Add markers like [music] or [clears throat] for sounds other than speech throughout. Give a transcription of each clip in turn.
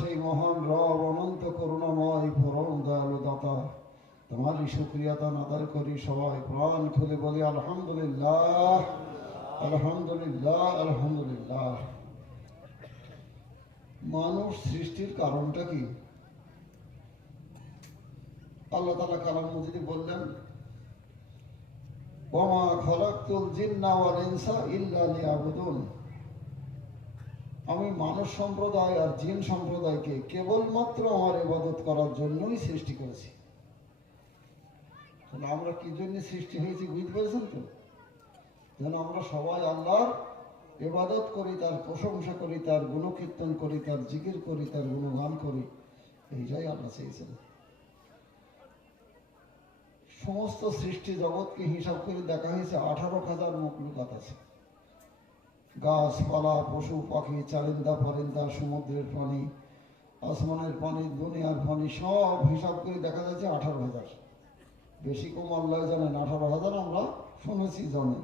সেই মহান রব, অনন্ত করুণাময় পরম দয়ালু দাতা। তোমারই সুক্রিয়াতা আদায় করি সবাই। প্রাণ খুলে বলি, আলহামদুলিল্লাহ আলহামদুলিল্লাহ আলহামদুলিল্লাহ। মানুষ সৃষ্টির কারণটা কি? আল্লাহ তালা কালাম মজিদি বললেন, ওমা খলাকুল জিন্না ওয়াল ইনসা ইল্লা লিয়াবুদুন। আমি মানুষ সম্প্রদায় আর জিন সম্প্রদায়কে কেবলমাত্র আমার ইবাদত করার জন্যই সৃষ্টি করেছি। তাহলে আমরা কি জন্য সৃষ্টি হয়েছি বুঝতে পেরেছেন তো? যেন আমরা সবাই আল্লাহর ইবাদত করি, তার প্রশংসা করি, তার গুণকীর্তন করি, তার জিকির করি, তার গুণগান করি, এইটাই আল্লাহ চেয়েছেন। সমস্ত সৃষ্টি জগৎকে হিসাব করে দেখা হয়েছে আঠারো হাজার মকলুকাত আছে। গাছপালা, পশু, পাখি, চারিন্দা পরিন্দা সমুদ্রের প্রাণী, আসমানের পানি দুনিয়ার পানি সব হিসাব করে দেখা যাচ্ছে আঠারো হাজার। বেশি কম আল্লাহ জানেন, আঠারো হাজার আমরা শুনেছি, জানি।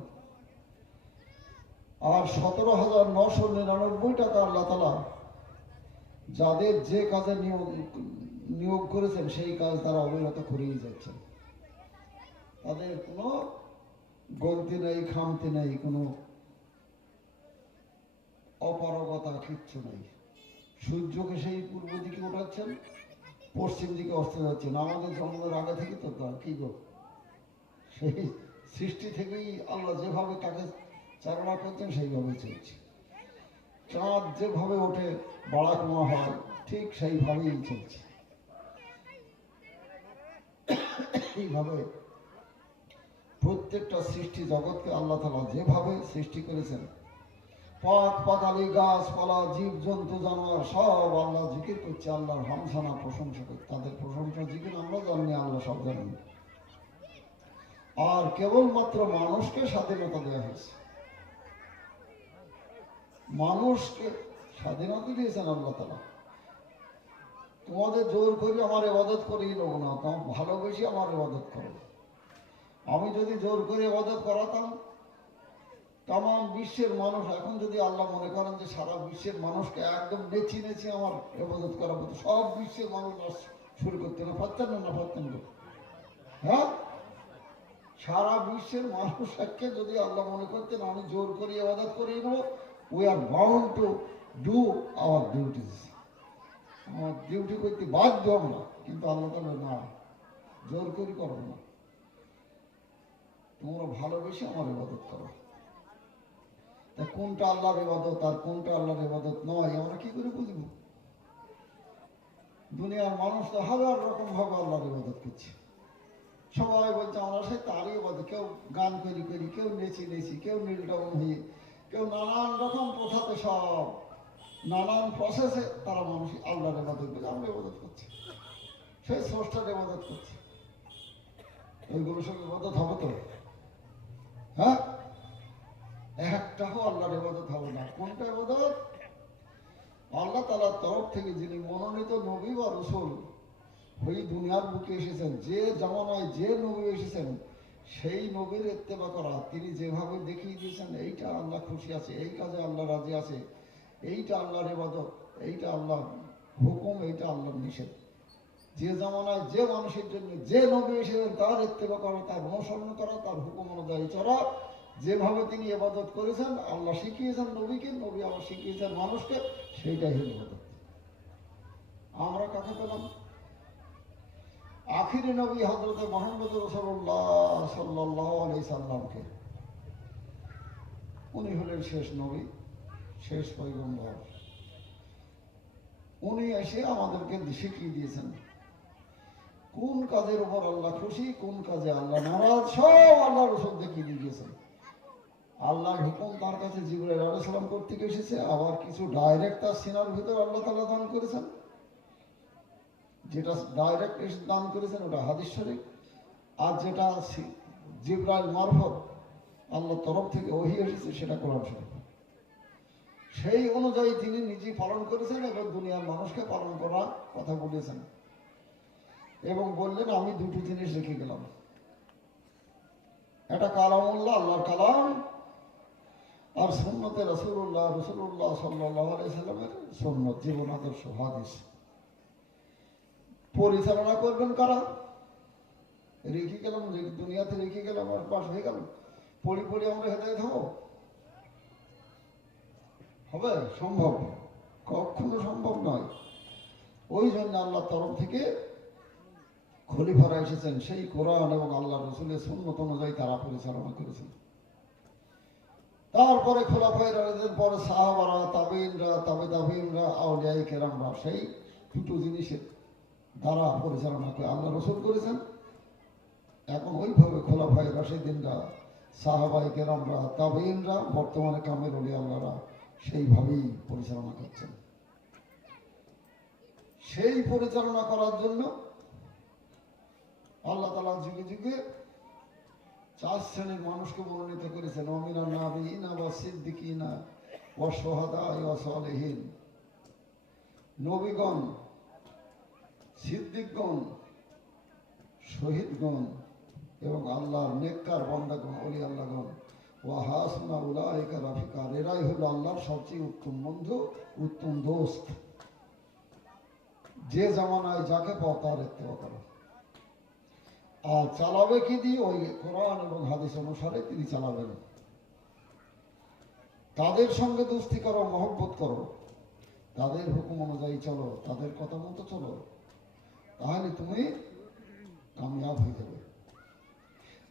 আর সতেরো হাজার নশো নিরানব্বই টাকা আল্লাহ তালা যাদের যে কাজে নিয়োগ নিয়োগ করেছেন, সেই কাজ তারা অবিরত করেই যাচ্ছেন। তাদের কোনো গলতি নেই, খামতি নেই, কোনো অপারগতা কিচ্ছু নেই। সূর্যকে সেই পূর্ব দিকে ওঠাচ্ছেন, পশ্চিম দিকে অস্ত যাচ্ছেন। আমাদের জন্মের আগে থেকে তো তা, কি গো? সেই সৃষ্টি থেকেই আল্লাহ যেভাবে তাকে চালনা করছেন, সেইভাবে চলছে। চাঁদ যেভাবে ওঠে বাড়া কমা হয় ঠিক সেইভাবেই চলছে। এইভাবে প্রত্যেকটা সৃষ্টি জগৎকে আল্লাহ তালা যেভাবে সৃষ্টি করেছেন পাক পাতালি গাছপালা জীব জন্তু জানোয়ার, সব আল্লাহ জিকির করছে, আল্লাহর হামসানা প্রশংসা করছে তাদের প্রশংসা, জিকির আমরা জানি, আল্লাহ সব জানেন। আর কেবলমাত্র মানুষকে স্বাধীনতা দেওয়া হয়েছে। মানুষকে স্বাধীনতা দিয়েছেন আল্লাহ তালা তোমাদের জোর করি আমার এবাদত করিয়ে নেব না, তোমার ভালোবেসে আমার এবাদত করো। আমি যদি জোর করে এবাদত করাতাম তাম বিশ্বের মানুষ, এখন যদি আল্লাহ মনে করেন যে সারা বিশ্বের মানুষকে একদম নেচি নেচি আমার এবাদত করাবো তো সব বিশ্বের মানুষ শুরু করতে না পারতেন না না পারতেন হ্যাঁ? সারা বিশ্বের মানুষকে যদি আল্লাহ মনে করতেন, আমি জোর করে এবাদত করিয়ে নেব। We are bound to do our duties আমার ডিউটি করতে বাধ্য আমরা কিন্তু আল্লাহ তালা না, জোর করি করো না। তোমরা ভালোবেসে আমার ইবাদত করো। তা কোনটা আল্লাহর ইবাদত আর কোনটা আল্লাহর ইবাদত নয়, আমরা কি করে বুঝব? দুনিয়ার মানুষ তো হাজার রকম ভাবে আল্লাহর ইবাদত করছে। সবাই বলছে, আমরা সে তারই ইবাদত। কেউ গান করি করি, কেউ নেচি নেচি, কেউ নীলডাউন হয়ে, কেউ নানান রকম প্রথাতে সব, নানান প্রসেসে তারা মানুষ আল্লাহর ইবাদত করে, আমরা ইবাদত করছি। সেই স্রষ্টার ইবাদত করছি। ওইগুলো সব ইবাদত হবে তো? হ্যাঁ একটাও আল্লাহর ইবাদত হবে না কোনটা ইবাদত আল্লাহ তালার তরফ থেকে যিনি মনোনীত নবী বা রসুল, ওই দুনিয়ার বুকে এসেছেন, যে জামানায় যে নবী এসেছেন, সেই নবীর ইত্তেবা করা, তিনি যেভাবে দেখিয়ে দিয়েছেন, এইটা আল্লাহ খুশি আছে, এই কাজে আল্লাহ রাজি আছে, এইটা আল্লাহর ইবাদত, এইটা আল্লাহ হুকুম, এইটা আল্লাহর নিষেধ। যে জামানায় যে মানুষের জন্য যে নবী এসেছেন, তার ইত্তেবা করা, তার অনুসরণ করা, তার হুকুম অনুযায়ী চলা যেভাবে তিনি ইবাদত করেছেন, আল্লাহ শিখিয়েছেন নবীকে, নবী আবার শিখিয়েছেন মানুষকে, সেইটাই হল আমরা কাকে পেলাম। আখিরি নবী হজরত মোহাম্মদ রসল্লাহ সাল্লাহ আলি সাল্লামকে। উনি হলেন শেষ নবী, শেষ পৈগম্বর উনি এসে আমাদেরকে শিখিয়ে দিয়েছেন, কোন কাজের উপর আল্লাহ খুশি, কোন কাজে আল্লাহ নারাজ, সব আল্লাহ রসুল দেখিয়ে দিয়ে গেছেন আল্লাহর হুকুম তার কাছে জিবরাইল আলাইসালাম কর্তৃক এসেছে, আবার কিছু ডাইরেক্ট তার সিনার ভিতর আল্লাহ তালা দান করেছেন। যেটা ডাইরেক্ট দান করেছেন, ওটা হাদিস শরীফ। আর যেটা জিব্রাইল মারফত আল্লাহ তরফ থেকে ওহি এসেছে, সেটা কোরআন শরীফ। সেই অনুযায়ী তিনি নিজে পালন করেছেন এবং দুনিয়ার মানুষকে পালন করার কথা বলেছেন। এবং বললেন, আমি দুটো জিনিস রেখে গেলাম। একটা কালামুল্লাহ, আল্লাহর কালাম আর সুন্নতে রসুল্লাহ রসুল্লাহ সাল্লাহ সাল্লামের সুন্নত, জীবন আদর্শ, হাদিস। পরিচালনা করবেন কারা? রেখে গেলাম দুনিয়াতে রেখে গেলাম, আর পাশ হয়ে গেল পড়ি পড়ি আমরা হেদায়ত হব? হবে? সম্ভব। কখনো সম্ভব নয়। ওই জন্য আল্লাহর তরফ থেকে খলিফারা এসেছেন, সেই কোরআন এবং আল্লাহ রসুলের সুন্নত অনুযায়ী তারা পরিচালনা করেছেন। তারপরে রাজের পরে সাহাবারা তাবিনরা তাবে তাবিনরা আউলিয়াই কেরামরা, সেই দুটো জিনিসের দ্বারা পরিচালনা করে আল্লাহ রসুল করেছেন। এখন ওইভাবে খোলাফাই রাশিদিনরা সাহাবাই কেরামরা তাবিনরা বর্তমানে কামের অলি আল্লাহরা সেইভাবেই পরিচালনা করছেন। সেই পরিচালনা করার জন্য আল্লাহ তালা যুগে যুগে চার শ্রেণির মানুষকে মনোনীত করেছেন। সিদ্দিকিনা ও সোহাদা নবীগণ, সিদ্দিকগণ, শহীদগণ এবং আল্লাহর নেককার বন্দাগণ অলি আল্লাহগণ ও হাসনা রাফিকার এরাই হলো আল্লাহর সবচেয়ে উত্তম বন্ধু, উত্তম দোস্ত। যে জামানায় যাকে পাও তার করো। আর চালাবে কি দিয়ে? ওই কোরআন এবং হাদিস অনুসারে তিনি চালাবেন। তাদের সঙ্গে দোস্তি করো, মহব্বত করো। তাদের হুকুম অনুযায়ী চলো, তাদের কথা মতো চলো। তাহলে তুমি কামিয়াব হয়ে যাবে।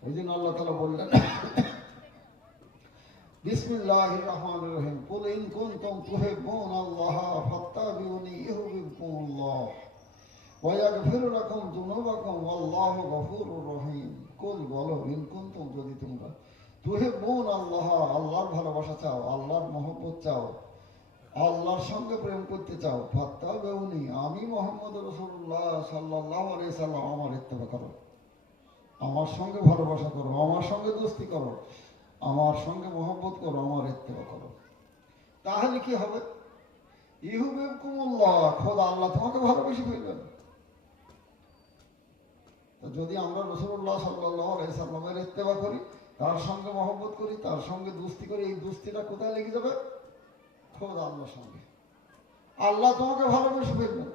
ওই দিন আল্লাহ তালা বললেন আল্লাহ যদি তোমরা তুহিব্বুন আল্লাহ, আল্লাহর ভালোবাসা চাও, আল্লাহর মহব্বত চাও, আল্লাহর সঙ্গে প্রেম করতে চাও। ফাত্তাবিউনি আমি মোহাম্মদ রাসূলুল্লাহ সাল্লাল্লাহু আলাইহি সাল্লাম আমার ইত্তেবা করো। আমার সঙ্গে ভালোবাসা করো, আমার সঙ্গে দোস্তি করো, আমার সঙ্গে মহব্বত করো, আমার ইত্তেবা করো। তাহলে কি হবে? ইহুবিকুমুল্লাহ খোদা আল্লাহ তোমাকে ভালোবেসে ফেলবেন। যদি আমরা রসুল্লাহ সাল্লাহ সাল্লামের ইত্তেবা করি তার সঙ্গে মহব্বত করি, তার সঙ্গে দুস্তি করি, এই দুস্তিটা কোথায় লেগে যাবে? খোদ আল্লাহর সঙ্গে। আল্লাহ তোমাকে ভালোবেসে ফেলবেন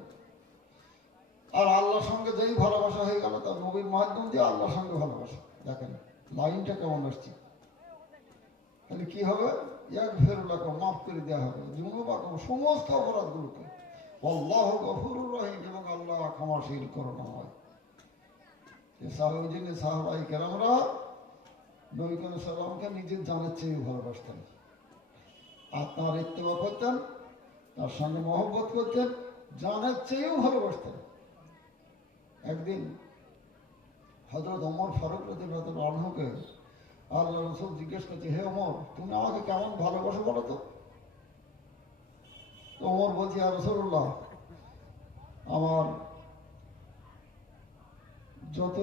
আর আল্লাহর সঙ্গে যেই ভালোবাসা হয়ে গেল, তার নবীর মাধ্যম দিয়ে আল্লাহর সঙ্গে ভালোবাসা। দেখেন, লাইনটা কেমন আসছে? তাহলে কি হবে? এক ফেরুল্লাহকে মাফ করে দেওয়া হবে। জুনুবাকম সমস্ত অপরাধ অপরাধগুলোকে। আল্লাহ গফুরুর রহিম এবং আল্লাহ ক্ষমাশীল করোনা হয় সাহাবিজিনে সাহাবাই কেরামরা নবী কোন সাল্লামকে নিজের জানের চেয়ে ভালোবাসতেন। আর তার ইত্তেবা করতেন, তার সঙ্গে মহব্বত করতেন, জানের চেয়েও ভালোবাসতেন। একদিন হজরত অমর ফারুক আনহুকে আল্লাহ রসুল জিজ্ঞেস করছে, হে অমর তুমি আমাকে কেমন ভালোবাসো বলো তো? অমর বলছি আর রসুল্লাহ আমার যত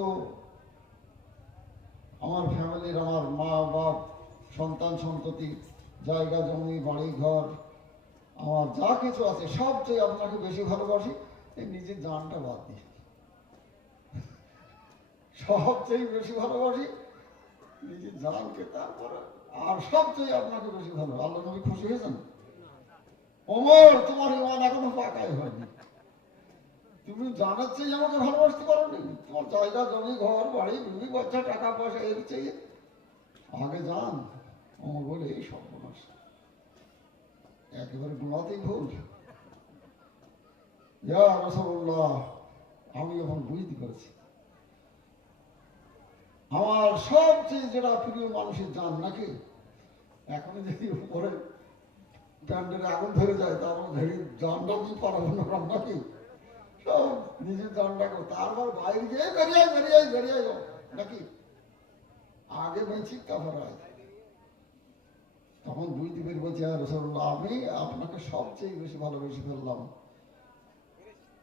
আমার ফ্যামিলির আমার মা, বাপ, সন্তান, সন্ততি, জায়গা, জমি, বাড়ি, ঘর, আমার যা কিছু আছে সবচেয়ে আপনাকে বেশি ভালোবাসি। এই নিজের জানটা বাদ দিয়ে। সবচেয়ে বেশি ভালোবাসি। নিজের জানকে তারপরে আর সবচেয়ে আপনাকে বেশি ভালো আল্লাহ নবী খুশি হয়েছেন? ওমর, তোমার ইমান এখনও পাকাই হয়নি। তুমি জানার চেয়ে আমাকে ভালোবাসতে পারোনি? তোমার জায়গা জমি, ঘর, বাড়ি বিবি বাচ্চা, টাকা পয়সা, এর চেয়ে। আগে জান, আমার বলে এই সর্বনাশ। একেবারে গুণাতেই ভুল ইয়া আমি এখন বুঝতে পেরেছি। আমার সবচেয়ে যেটা প্রিয় মানুষের জান নাকি? এখন যদি উপরে প্যান্ডেলে আগুন ধরে যায়, তারপর ধরে জানটা কি পারাবো না নাকি নিজের জানটাকে তারপর বাইরে গিয়ে বেরিয়ে বেরিয়ে বেরিয়ে আয়, নাকি? আগে বেঁচি তারপর তখন দুই দিকের বলছে "হ্যাঁ, আমি আপনাকে সবচেয়ে বেশি ভালোবেসে ফেললাম।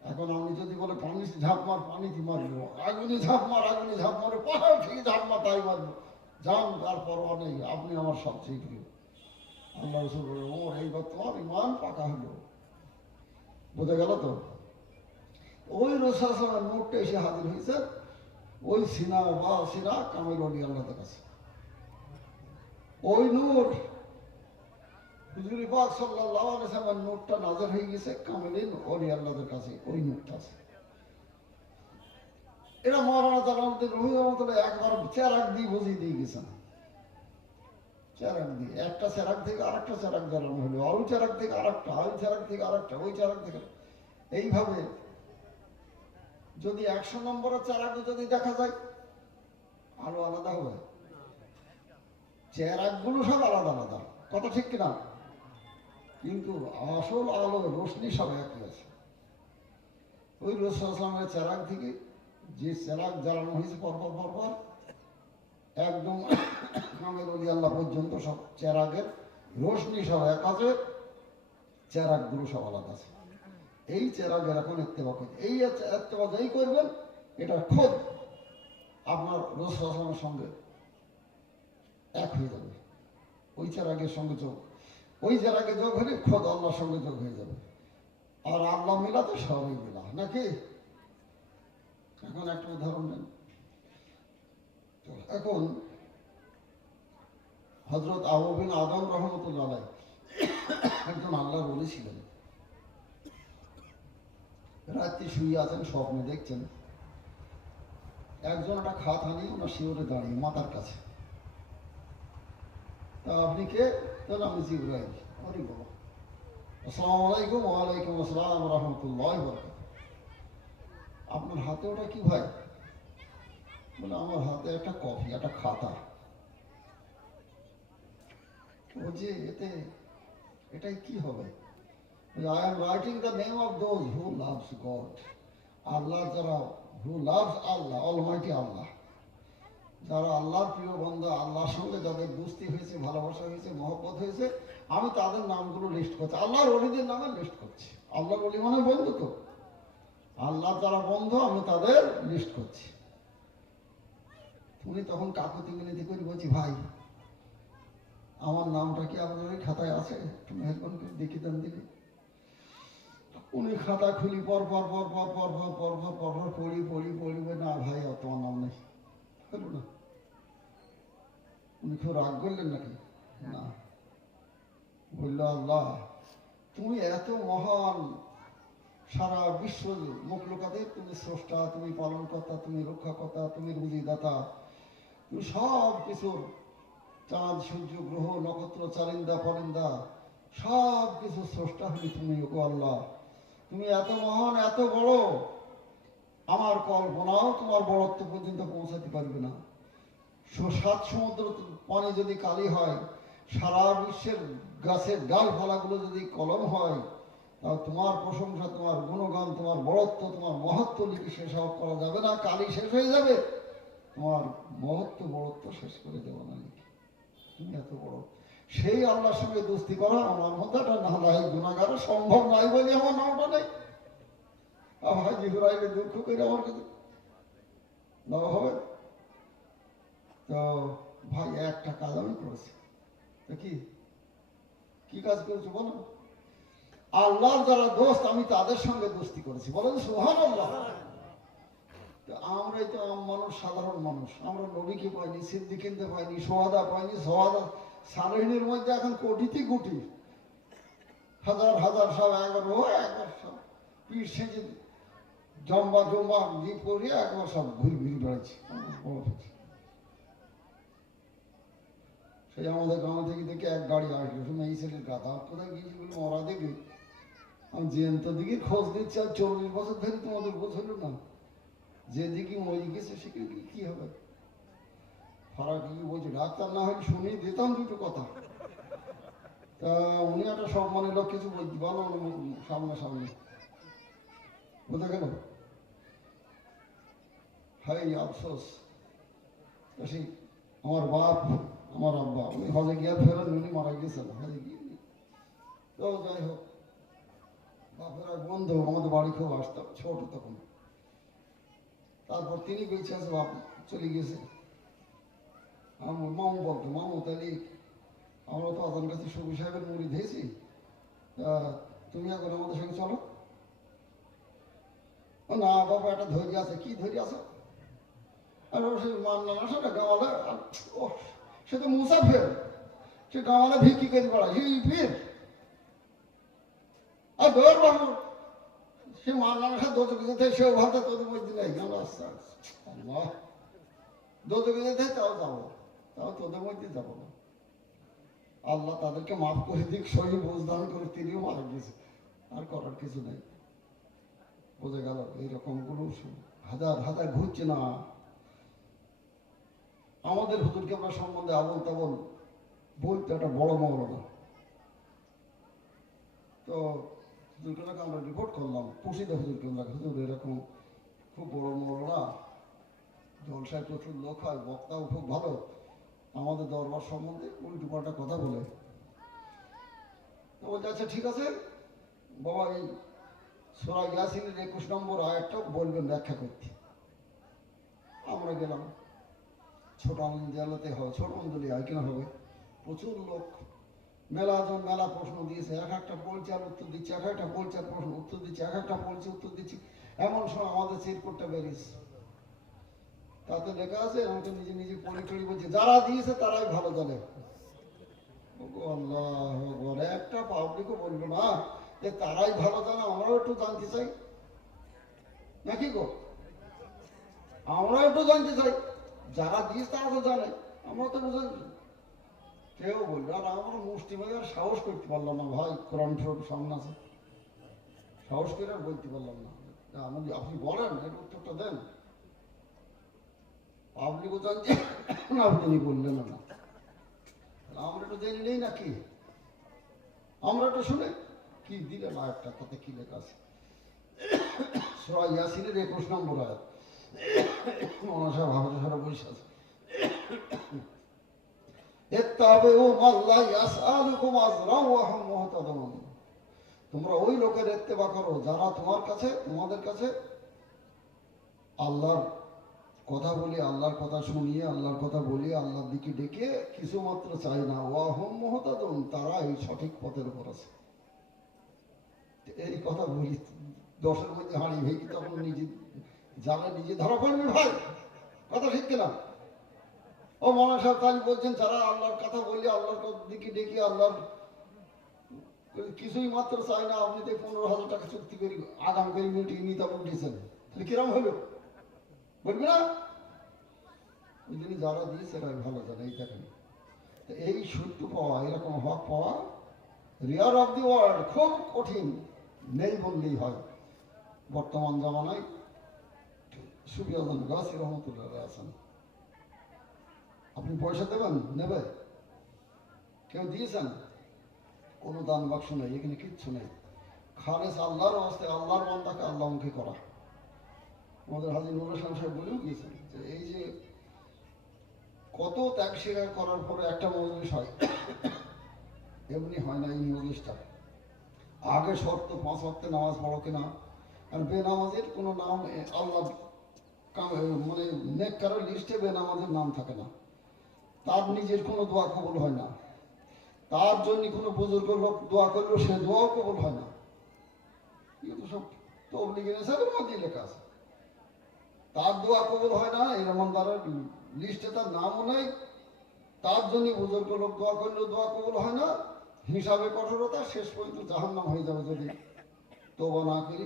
এখন আমি যদি বলে পানি ঝাঁপ মার পানি কি মারবো? আগুনি ঝাঁপ মার আগুনি ঝাঁপ মারে পাহাড় থেকে ঝাঁপ মার তাই মারবো। যান তার পরোয়া নেই আপনি আমার সবচেয়ে প্রিয়। আল্লাহ রসুল বলে ও এইবার তোমার ইমান পাকা হলো। বোঝা গেল তো? ওই রসাসনের নোটটা এসে হাজির হয়েছে। ওই সিনা বা সিনা কামের অলি আল্লাহ কাছে। ওই হয়ে গেছে দিয়ে একটা চেরাক থেকে আরেকটা থেকে আরেকটা থেকে আরেকটা, ওই থেকে। এইভাবে যদি একশো নম্বরের চেরাকে যদি দেখা যায় আলো আলাদা হবে। চেরাকগুলো সব আলাদা আলাদা। কথা ঠিক কিনা? কিন্তু আসল আলো, রোশনি সব একই আছে। ওই রসুলামের চেরাক থেকে যে চেরাক জ্বালানো হয়েছে পরপর পরপর, একদম কামের অলি আল্লাহ পর্যন্ত সব চেরাগের রোশনি সব এক আছে চেরাকগুলো সব আলাদা আছে। এই চেরাগের এখন এত্তেবা করছে এই এত্তেবা যেই করবেন এটা খোদ আপনার রসুলামের সঙ্গে এক হয়ে যাবে। ওই চেরাগের সঙ্গে যোগ, ওই চেরাগে যোগ হলে খোদ আল্লাহর সঙ্গে যোগ হয়ে যাবে। আর আল্লাহ মিলা তো সবই মিলা, নাকি? এখন একটা উদাহরণ নেন। তো এখন হজরত আবুবিন আদম রহমতুল্লাহ একজন আল্লাহ বলেছিলেন রাত্রি শুয়ে আছেন, স্বপ্নে দেখছেন। একজন একটা খাতা নিয়ে ওনার শিওরে দাঁড়িয়ে, মাথার কাছে। তা আপনি কে? তাহলে আমি জিব্রাইল আরে বাবা। আসসালামু আলাইকুম, ওয়ালাইকুম আসসালাম, রহমতুল্লাহ আপনার হাতে ওটা কি ভাই? বলে, আমার হাতে একটা কফি, একটা খাতা। বলছি এতে, এটাই কি হবে? I am writing the name of those who loves God আল্লাহ যারা হু লাভস আল্লাহ অলমাইটি আল্লাহ যারা আল্লাহর প্রিয় বন্ধু আল্লাহর সঙ্গে যাদের দুস্তি হয়েছে, ভালোবাসা হয়েছে, মহব্বত হয়েছে, আমি তাদের নামগুলো লিস্ট করছি। আল্লাহর অলিদের নামে লিস্ট করছি। আল্লাহর অলি মানে বন্ধু তো। আল্লাহ যারা বন্ধু, আমি তাদের লিস্ট করছি। উনি তখন কাকুতি মিনতি করে বলছি, ভাই, আমার নামটা কি আপনার খাতায় আছে? একটু মেহরবান করে দেখি দেন দিকে উনি খাতা খুলি পর পর পর পর পর পর পর পর পর পর পড়ি পড়ি পড়ি না ভাই আর তোমার নাম নেই হলো না উনি খুব রাগ করলেন নাকি না বলল আল্লাহ তুমি এত মহান সারা বিশ্ব মুখলোকাদের তুমি স্রষ্টা তুমি পালন পালনকর্তা তুমি রক্ষাকর্তা তুমি রুজিদাতা তুমি সব কিছুর চাঁদ সূর্য গ্রহ নক্ষত্র চারিন্দা পরিন্দা সব কিছু স্রষ্টা হলি তুমি গো আল্লাহ তুমি এত মহান, এত বড়, আমার কল্পনাও তোমার বড়ত্ব পর্যন্ত পৌঁছাতে পারবে না। সাত সমুদ্র পানি যদি কালি হয়, সারা বিশ্বের গাছের ডালপালাগুলো যদি কলম হয় তা তোমার প্রশংসা, তোমার গুণগান, তোমার বড়ত্ব তোমার মহত্ব লিখে শেষ করা যাবে না, কালি শেষ হয়ে যাবে। তোমার মহত্ব বড়ত্ব শেষ করে দেবো না তুমি এত বড়। সেই আল্লাহর সঙ্গে দোস্তি করা আমার মধ্যে একটা নালাই গুণাগার সম্ভব নাই বলে আমার নামটা নেই। আমার জিহুরাইলে দুঃখ করে আমার কাছে দেওয়া হবে। তো ভাই, একটা কাজ আমি করেছি। তো কি? কি কাজ করেছ বলো? আল্লাহর যারা দোস্ত, আমি তাদের সঙ্গে দোস্তি করেছি। বলেন সোহান আল্লাহ আমরাই তো মানুষ, সাধারণ মানুষ। আমরা নবীকে পাইনি সিদ্দিকিনতে পাইনি, সোহাদা পাইনি, সোহাদা সালেহিনের মধ্যে এখন কোটিতে কোটি। হাজার হাজার সব এগারো একবার সব। পিঠ সেজে জম্বা জম্বা দিয়ে পরে একবার সব ঘুরি ঘুরি বেড়াচ্ছি। সেই আমাদের গ্রাম থেকে দেখে এক গাড়ি আসলো। শুনে এই ছেলের কথা কোথায় গিয়েছি বলে, মরা দেখে আমি জেন্ত দিকে খোঁজ দিচ্ছি আর চল্লিশ বছর ধরে তোমাদের বোঝ হলো না। যেদিকে মরে গেছে সেখানে গিয়ে কি হবে? ফারাক কি বলছে, ডাক্তার না হলে শুনেই দিতাম দুটো কথা। তা উনি একটা সম্মানের লোক, কিছু বলছি বলো সামনে সামনে। কোথায় গেল, হাই, আফসোস। সেই আমার বাপ, আমার আব্বা উনি হজে গিয়ে ফেরেন উনি মারা গিয়েছেন, হজে গিয়ে তো যাই হোক, বাপের এক বন্ধু, আমাদের বাড়ি খুব আসতাম ছোট তখন। তারপর তিনি বেঁচে আছে, বাপ চলে গেছে আমার মামু বলতো, মামু, তাহলে আমরা তো আপনার কাছে সবু সাহেবের মুড়ি দিয়েছি তুমি এখন আমাদের সঙ্গে চলো। না, বাবা, একটা ধৈর্য আছে। কি ধৈর্য আছে? আর সে মান্না না, সেটা ও, সে তো মুসাফের। সে গামানে ভিক্ষি করে বেড়ায় সেই ফির আর দৌড় বাবু, সে মারলাম সে দোজকে যেতে সেও ভাবতে, তোদের মধ্যে নেই তাও যাব। তাও তোদের মধ্যে যাব না। আল্লাহ তাদেরকে মাফ করে দিক, সহি বুঝদান করে তিনিও মারা গেছে। আর করার কিছু নেই। বোঝা গেল, এইরকমগুলো হাজার হাজার ঘুরছে না। আমাদের হুজুরকে আমরা সম্বন্ধে আবল তাবল বলতে একটা বড় মৌলনা তো হুজুরকে আমরা রিপোর্ট করলাম পুষিতে হুজুরকে আমরা হুজুর, এরকম খুব বড় মৌলনা জলসায় প্রচুর লোক হয়, বক্তাও খুব ভালো। আমাদের দরবার সম্বন্ধে উল্টো পাল্টা কথা বলে। বলছে আচ্ছা ঠিক আছে। বাবা, এই সোরা ইয়াসিনের একুশ নম্বর আয়াতটা বলবেন, ব্যাখ্যা করতে। আমরা গেলাম। ছোট আনন্দিয়ালাতে হয় ছোট অঞ্জলি হয় কিনা হবে? প্রচুর লোক। মেলা জন মেলা প্রশ্ন দিয়েছে, এক একটা পড়ছে আর উত্তর দিচ্ছে, এক একটা পড়ছে আর প্রশ্ন, উত্তর দিচ্ছে, এক একটা পড়ছে উত্তর দিচ্ছি। এমন সময় আমাদের চিরকুটটা বেরিয়েছে। তাতে লেখা আছে, আমাকে নিজে নিজে পড়ি টড়ি বলছে, যারা দিয়েছে তারাই ভালো জানে। একটা পাবলিকও বলব না, যে তারাই ভালো জানে, আমরাও একটু জানতে চাই। নাকি গো? আমরা একটু জানতে চাই। যারা দিয়েছে তারা তো জানে, আমরা তো বুঝেন কেউ বলবে, আর, আমরা মুষ্টি ভাই আর সাহস করতে পারলাম না ভাই, কোরআন সামনে আছে। সাহস করে আর বলতে পারলাম না। আমি, আপনি বলেন, এর উত্তরটা দেন। পাবলিকও জানছে না আপনি বললেন না। আমরা একটু জেনে নেই নাকি আমরা একটু শুনে কি দিলে না একটা তাতে কি লেখা আছে? সোয়া ইয়াসিনের একুশ নম্বর আয়াত। মনসা ভাবনা সারা বসে আছে। ইত্তাবিউ মাল্লা ইয়াসআলুকুম আজরান ওয়া হুম মুহতাদুন। তোমরা ওই লোকের ইত্তেবা করো যারা তোমার কাছে তোমাদের কাছে আল্লাহর কথা বলি, আল্লাহর কথা শুনিয়ে, আল্লাহর কথা বলি, আল্লাহর দিকে ডেকে কিছু মাত্র চাই না। ওয়া হুম মুহতাদুন, তারা এই সঠিক পথের উপর আছে। এই কথা বলি, দশের মধ্যে হাঁড়ি ভেঙে তখন নিজে জানে নিজে ধরা পড়বে ভাই। কথা ঠিক কিনা? ও মনে সাহেব, তাহলে বলছেন, যারা আল্লাহর কথা বলি, আল্লাহর দিকে ডেকে আল্লাহর কিছুই মাত্র চাই না, আপনি তো পনেরো হাজার টাকা চুক্তি করি আগাম করে মিটিয়ে নিতে উঠেছেন তাহলে কিরম হলো? বলবি না? ওই জন্য যারা দিয়েছে এরা ভালো জানে, এই দেখেন। এই সত্য পাওয়া, এরকম হক পাওয়া রিয়ার অফ দি ওয়ার্ল্ড খুব কঠিন, নেই বললেই হয়। বর্তমান জামানায় সুবিয়াজন গাছি রহমতুল্লাহ আছেন। আপনি পয়সা দেবেন? নেবে। কেউ দিয়েছেন? কোনো দান বাক্স নেই, এখানে কিচ্ছু নেই। খালেস আল্লাহর অবস্থায় আল্লাহর মন্দাকে আল্লাহমুখী করা। আমাদের হাজি নুর হাসান সাহেব বলেও গিয়েছেন যে এই যে কত ত্যাগ স্বীকার করার পরে একটা মজলিস হয়, এমনি হয় না এই মজলিসটা। আগে শর্ত, পাঁচ ওয়াক্তে নামাজ পড়ো কিনা। আর বেনামাজের কোনো নাম আল্লাহ মানে নেক কারও লিস্টে বেনামাজের নাম থাকে না। তার নিজের কোনো দোয়া কবুল হয় না। তার জন্য কোনো বুজুর্গ লোক দোয়া করলেও সে দোয়াও কবুল হয় না। কিন্তু সব হিসাবের লেখা আছে। তার দোয়া কবুল হয় না এরকম দ্বারা লিস্টে তার নামও নেই। তার জন্য বুজুর্গ লোক দোয়া করলেও দোয়া কবুল হয় না। হিসাবে কঠোরতা, শেষ পর্যন্ত জাহান্নাম হয়ে যাবে যদি তোবা না করি।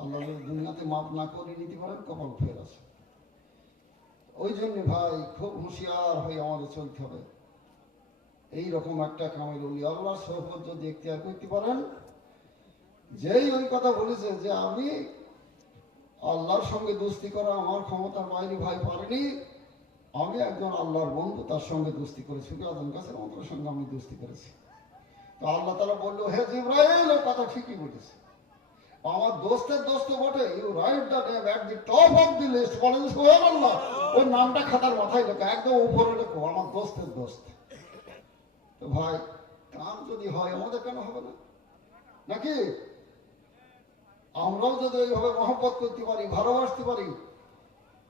আল্লাহ দুনিয়াতে মাপ না করে নিতে পারেন, কপাল ফের আছে। ওই জন্য ভাই খুব হুঁশিয়ার হয়ে আমাদের চলতে হবে। এই রকম একটা কামের উলি আল্লাহ সহবত যদি এখতিয়ার করতে পারেন, যেই ওই কথা বলেছে যে আমি আল্লাহর সঙ্গে দোস্তি করা আমার ক্ষমতার বাইরে ভাই পারেনি। আমি একজন আল্লাহর বন্ধু, তার সঙ্গে দোস্তি করেছি। আদম গাছের মন্ত্রের সঙ্গে আমি দোস্তি করেছি। তো আল্লাহ তালা বলল, হে জিব্রাইল ও কথা ঠিকই বলেছে। আমার দোস্তের দোস্ত বটে you write the name at the top of the list বলেন, সুবহানাল্লাহ। ওই নামটা খাতার মাথায় লেখো, একদম উপরে লেখো, আমার দোস্তের দোস্ত। তো ভাই, কাম যদি হয়, আমাদের কেন হবে না? নাকি? আমরাও যদি ওইভাবে মহব্বত করতে পারি, ভালোবাসতে পারি,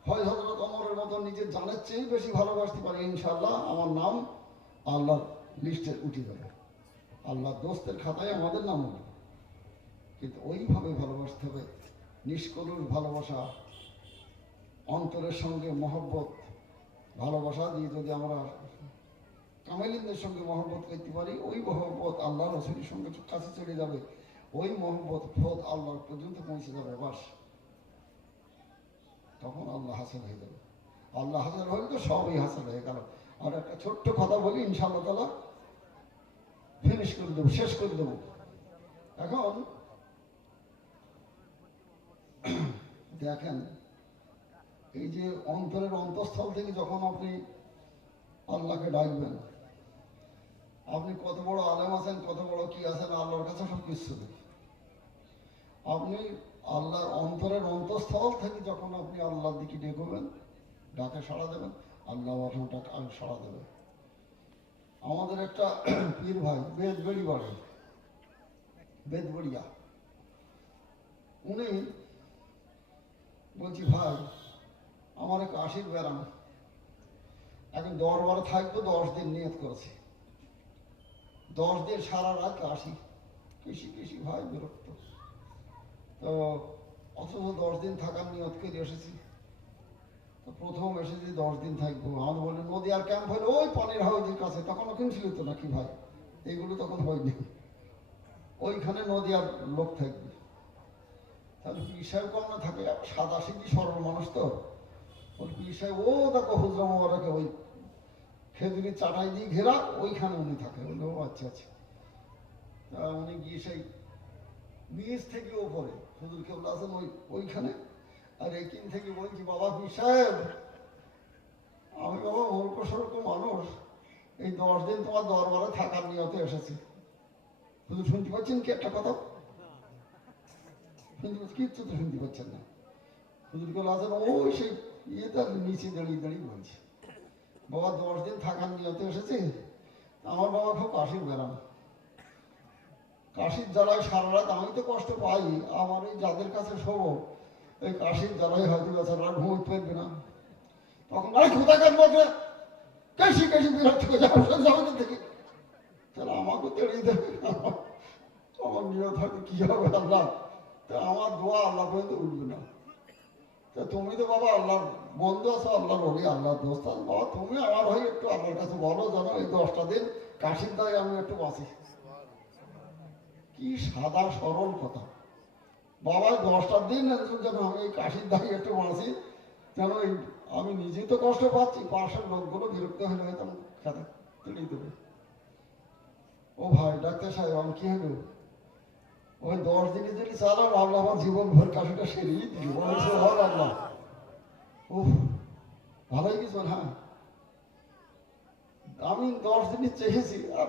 হয় হজরত অমরের মতো নিজের জানের চেয়ে বেশি ভালোবাসতে পারি ইনশাল্লাহ আমার নাম আল্লাহর লিস্টে উঠে যাবে। আল্লাহর দোস্তের খাতায় আমাদের নাম হবে। কিন্তু ওইভাবে ভালোবাসতে হবে, নিষ্কলুর ভালোবাসা, অন্তরের সঙ্গে মহব্বত, ভালোবাসা দিয়ে যদি আমরা কামেলিনদের সঙ্গে মহব্বত করতে পারি, ওই মহব্বত আল্লাহ রসুলের সঙ্গে কাছে চলে যাবে। ওই মহব্বত ফোদ আল্লাহর পর্যন্ত পৌঁছে যাবে বাস। তখন আল্লাহ হাসিল হয়ে যাবে। আল্লাহ হাসিল হলে তো সবই হাসিল হয়ে গেল। আর একটা ছোট্ট কথা বলি, ইনশাআল্লাহ ফিনিশ করে দেবো, শেষ করে দেবো। এখন দেখেন, এই যে অন্তরের অন্তঃস্থল থেকে যখন আপনি আল্লাহকে ডাকবেন, আপনি কত বড় আলেম আছেন, কত বড় কি আছেন, আল্লাহর কাছে সব কিছু নেই আপনি আল্লাহর অন্তরের অন্তঃস্থল থেকে যখন আপনি আল্লাহর দিকে ডেকবেন ডাকে সাড়া দেবেন, আল্লাহ আপনার আমি সাড়া দেবে আমাদের একটা [clears throat] পীর ভাই বেদবেড়ি বাড়ি বেদবড়িয়া উনি বলছি, ভাই, আমার এক আশির বেড়ান এখন দরবারে থাকব, দশ দিন নিয়ত করেছি। দশ দিন সারা রাত আসি। কৃষি কৃষি ভাই, বিরক্ত। তো অথচ দশ দিন থাকার নিয়ত করে এসেছি। তো প্রথম এসেছি দশ দিন থাকব আমার নদী আর ক্যাম্প হলো ওই পানির হাউজের কাছে। তখন ওখানে ছিল তো নাকি ভাই? এইগুলো তখন হয়নি। ওইখানে নদী আর লোক থাকবে। তাহলে পীর সাহেব না থাকে? সাদা সিদ্ধি সরল মানুষ তো। ওই পীর সাহেব, ও দেখো হুজরা ওই খেজুরি চাটাই দিয়ে ঘেরা, ওইখানে উনি থাকে। ও আচ্ছা আচ্ছা। তা উনি গিয়ে সেই নিচ থেকে ওপরে হুজুর কেবল আছেন ওই ওইখানে? আর এইখান থেকে বলছি, বাবা পীর সাহেব? আমি বাবা মূর্খ সড়ক মানুষ। এই দশ দিন তোমার দরবারে থাকার নিয়তে এসেছি। হুজুর শুনতে পাচ্ছেন কি একটা কথা? শুনতে কিচ্ছু তো শুনতে পাচ্ছেন না। হুজুর কেবল আছেন ওই সেই ইয়েটা নিচে দাঁড়িয়ে দাঁড়িয়ে বলছে। বাবা দশ দিন থাকার নিয়তে এসেছে। আমার বাবা খুব কাশির বেড়ান কাশির জ্বালায় সারা রাত আমি তো কষ্ট পাই, আমার এই যাদের কাছে শোবো, এই কাশির জ্বালায় হয়তো বেচারা ঘুমোতে পারবে না। তখন আরে কেসি কেসি যাব যাবে থেকে? তাহলে আমাকে তেড়িয়ে দেবে। আমার নিয়ত হয়তো কি হবে আল্লাহ? তা আমার দোয়া আল্লাহ পর্যন্ত উঠবে না। তা তুমি তো বাবা আল্লাহর বন্ধু আছো, আল্লাহর হলি আল্লাহর দোস্ত বাবা, তুমি আমার হয়ে একটু আল্লাহর কাছে বলো, যেন এই দশটা দিন কাশির দায় আমি একটু বাঁচি। কি সাদা সরল কথা। বাবা দশটার দিন যেন আমি এই কাশির দায় একটু বাঁচি যেন আমি নিজেই তো কষ্ট পাচ্ছি, পাশের লোকগুলো বিরক্ত হয়ে হয়তো খেতে তুলে দেবে। ও ভাই, ডাক্তার সাহেব, আমি কি হলো? ওই দশ দিনে যদি চালাম আল্লাহ আমার জীবন ভর কাশিটা সেরিয়ে দিল হল আল্লাহ ও ভালোই কিছু হ্যাঁ। আমি দশ দিনই চেয়েছি, আর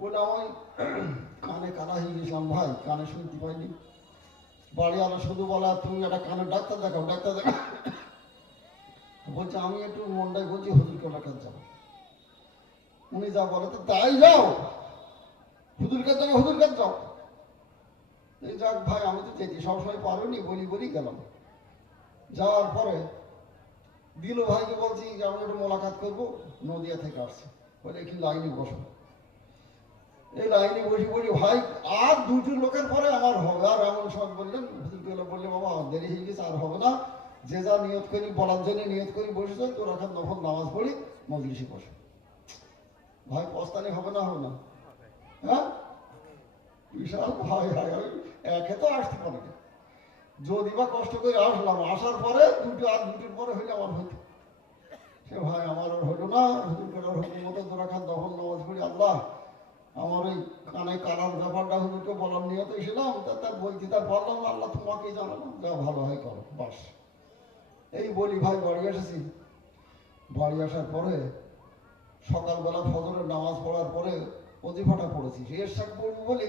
বলে আমি কানে কানা হয়ে গেছিলাম ভাই, কানে শুনতে পাইনি। বাড়ি আলো শুধু বলা, তুমি একটা কানের ডাক্তার দেখাও ডাক্তার দেখাও। বলছে, আমি একটু মনটাই বলছি, হুজুরকে ডাক্তার যাব উনি যা বলে, তো তাই যাও। হুজুর কাছে যাও হুজুর কাছে যাও যাক ভাই, আমি তো যেতে সবসময় পারোনি, বলি বলি গেলাম। যাওয়ার পরে দিনু ভাইকে বলছি যে, আমি একটু মোলাকাত করব, নদিয়া থেকে আসছি। বলে এখানে লাইনে বসো? এই লাইনে বসে বলি ভাই, আর দুটো লোকের পরে আমার হবে। আর এমন সব বললেন বললে বাবা, দেরি হয়ে গেছে, আর হবে না। যে যা নিয়ত করি, বলার জন্য নিয়ত করি বসেছে তোর এখন তখন নামাজ পড়ি, মজলিসে বসে। ভাই পস্তানি হবে না হবে না? হ্যাঁ? বিশাল ভাই ভাই, আমি একে তো আসতে পারি না। যদি বা কষ্ট করে আসলাম, আসার পরে দুটো আর দুটোর পরে হইলে আমার হইতো। সে ভাই, আমার আর হলো না হুজুর হুজুর মতো দোরাখান দখল নামাজ পড়ি, আল্লাহ আমার ওই কানে কানার ব্যাপারটা হুজুরকে বলার নিয়ত ছিলাম তা তার বলছি তার বললাম, আল্লাহ তোমাকেই জানাব যা ভালো হয় করো, বাস। এই বলি ভাই, বাড়ি এসেছি বাড়ি আসার পরে সকালবেলা ফজরের নামাজ পড়ার পরে অজিফাটা পড়েছি। এর শাক পড়ব বলে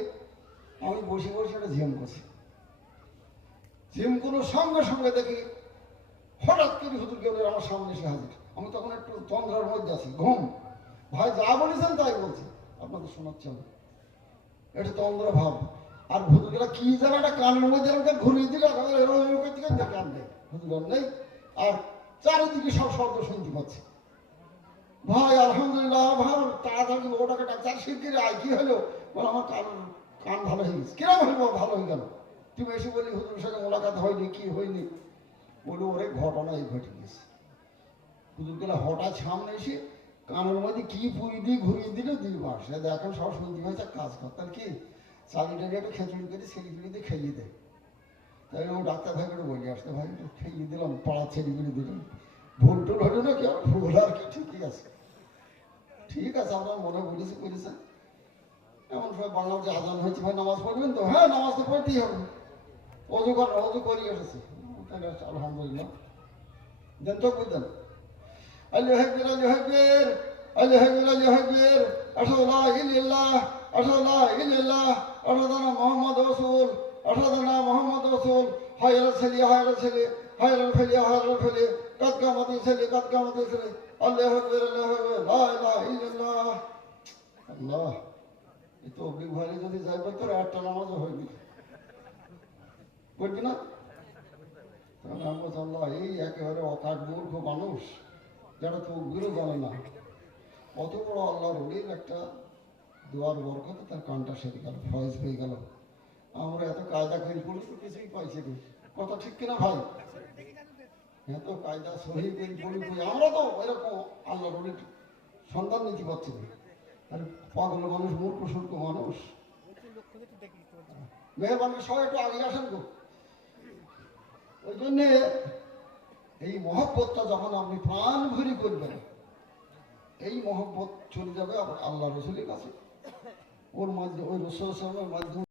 আমি বসে বসে একটা ঝিম করছি। ঝিম কোনো সঙ্গে সঙ্গে দেখি হঠাৎ করে হুজুর কেউ আমার সামনে এসে হাজির। আমি তখন একটু তন্দ্রার মধ্যে আছি, ঘুম। ভাই, যা বলেছেন তাই বলছে। আপনাদের শোনাচ্ছি আমি। এটা তন্দ্র ভাব। আর হুজুরা কি যেন একটা কানের মধ্যে এরকম ঘুরিয়ে দিলে কান দেয় হুজুর নেই। আর চারিদিকে সব শব্দ শুনতে পাচ্ছে। ভাই, আলহামদুলিল্লাহ ভাই তাড়াতাড়ি ওটাকে ডাক্তার শিগগিরি আয়। কি হলো? বলে, আমার কান কান ভালো হয়ে গেছে। কিরম হইব ভালো হয়ে গেল। তুমি এসে বলি হুজুরের সাথে মোলাকাত হয়নি, কি হয়নি? বলে, ওরে ঘটনা এই ঘটে গেছে। হুজুর গেলে হঠাৎ সামনে এসে কানের মধ্যে কি পুরি দিয়ে ঘুরিয়ে দিল? দিয়ে বাস। এখন সব শুনতে হয়েছে কাজ করতাম কি? চালিটা একটু খেচুড়ি করে ছেলে ফিরে দিয়ে খেলিয়ে দেয় তাই ও ডাক্তার ভাই করে বলে আসতে ভাই খেলিয়ে দিলাম, পাড়া ছেলে ফিরে দিলাম। ভুল টুল হলো না কি আর ভুল আর কি, ঠিকই আছে। ঠিক আছে আপনার মনে বলেছে করেছেন এমন বাংলার যে আজান হয়েছে, ভাই, নামাজ পড়বেন তো? হ্যাঁ নামাজ তো পড়তেই হবে। অজু কর, অজু করি এসেছে আলহামদুলিল্লাহ। দেন তো বুঝলেন আল্লাহ হাকবির আল্লাহ হাকবির আল্লাহ হাকবির আল্লাহ হাকবির আশহাদু লা ইলাহা আশহাদু লা ইলাহা আশহাদু আন্না মুহাম্মাদুর রাসূল, আশহাদু আন্না মুহাম্মাদুর রাসূল। হায়রা ছেলে হায়রা ছেলে হায়রা ফেলে হায়রা ফেলে, কাদ কামাতি ছেলে কাদ কামাতি ছেলে আল্লাহ হাকবির আল্লাহ হাকবির লা ইলাহা ইল্লাল্লাহ। আল্লাহ, এই তো অবলিক ভাইলে যদি যাই বলতো একটা নামাজও হয়নি। বুঝবি না? তাহলে আমি আল্লাহ এই একেবারে অকাট মূর্খ মানুষ। যারা তো গুলো জানে না। অত বড় আল্লাহ রলির একটা দোয়ার বরকতে তার কানটা সেরে গেল, ফয়েজ পেয়ে গেল। আমরা এত কায়দা করি পুলিশ তো কিছুই পাইছি না। কথা ঠিক কিনা ভাই? এত কায়দা পড়ি পড়ি আমরা তো এরকম আল্লাহ রলির সন্তান নিতে পারছি না। আর পাগল মানুষ, মূর্খ, সূর্খ মানুষ। মেহরবানি সবাই একটু আগে আসেন গো। ওই জন্যে এই মহব্বতটা যখন আপনি প্রাণ ভরি করবেন, এই মহব্বত চলে যাবে আল্লাহ রসুলের কাছে। ওর মাঝে ওই রসুলের মাধ্যমে